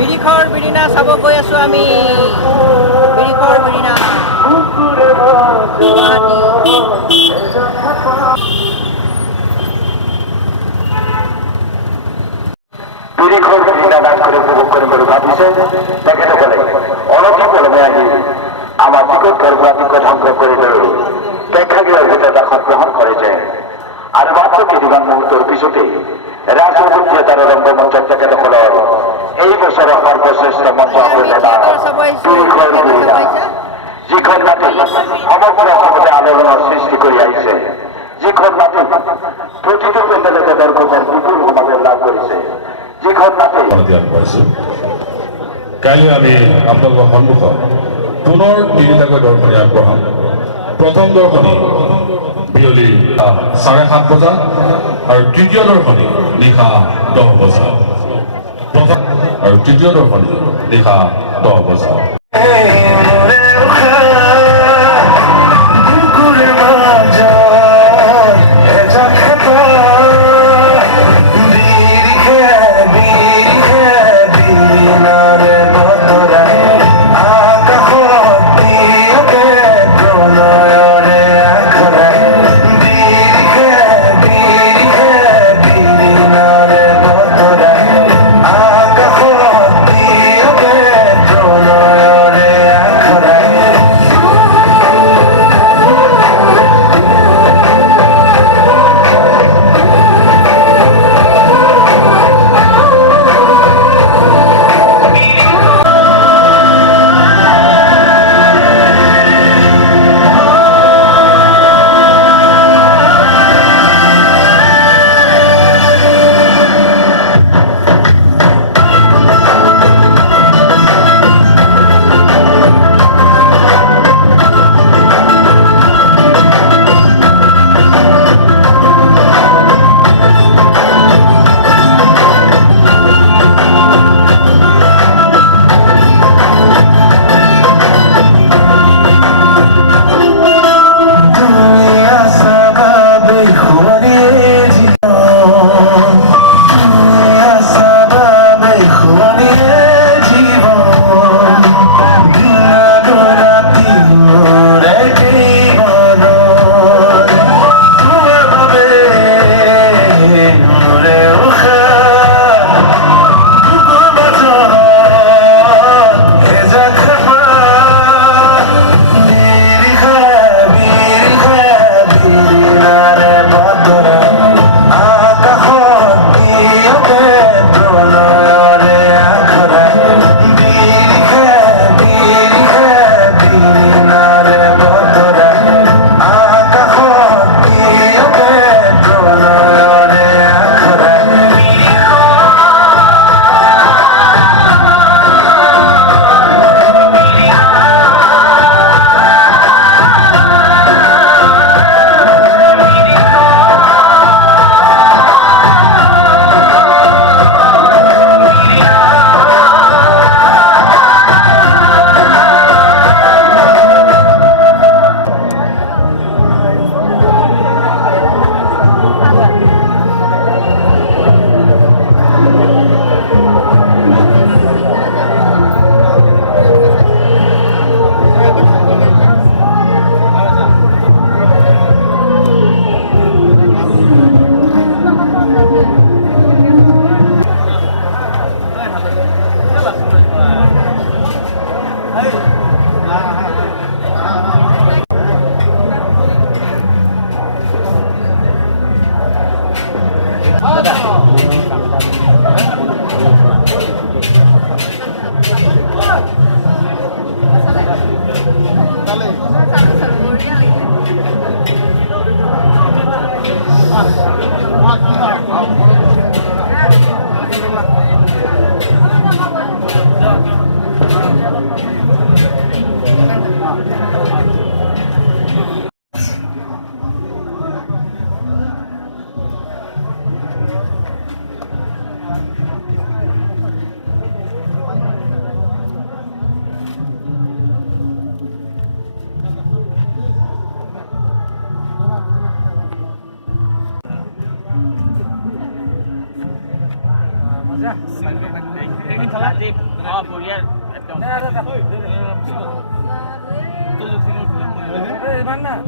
বিৰিখৰ বিৰিণা চাব গৈ আছো আমি। বিৰিখৰ বিৰিণা গুৱাহাটী। বিৰিখৰ বিৰিণা নাচ কৰি উপভোগ কৰিম বুলি ভাবিছে তেখেতসকলে অনতি পলমে আহি আমাৰ টিকট ঘৰৰপৰা টিকট সংগ্ৰহ কৰি লৈ প্ৰেক্ষাগৃহৰ ভিতৰত আসন গ্ৰহণ কৰিছে। আৰু মাত্ৰ কেইদিনমান মুহূৰ্তৰ পিছতে ৰাজনৈতিক থিয়েটাৰৰ ৰংগমঞ্চত তেখেতসকলৰ এই বছৰৰ সৰ্বশ্ৰেষ্ঠ মঞ্চ বিৰিখৰ বিৰিণা, যিখন নাটে সমগ্ৰ অসমতে আলোড়নৰ সৃষ্টি কৰি আহিছে, যিখন নাটে প্ৰতিটো পেণ্ডেলতে দৰ্শকৰ বিপুল সমাগম লাভ কৰিছে, যিখন নাটে কাইলৈ আমি আপোনালোকৰ সন্মুখত পুনৰ তিনিটাকৈ দৰ্শনী আগবঢ়াম। প্ৰথম দৰ্শনী বিয়লি 7:30 বজাত আৰু তৃতীয় দৰ্শনী নিশা 10 বজাত। প্ৰথম আৰু তৃতীয় দৰ্শনী নিশা 10 বজাত। Hãy subscribe cho kênh Ghiền Mì Gõ để không bỏ lỡ Mana?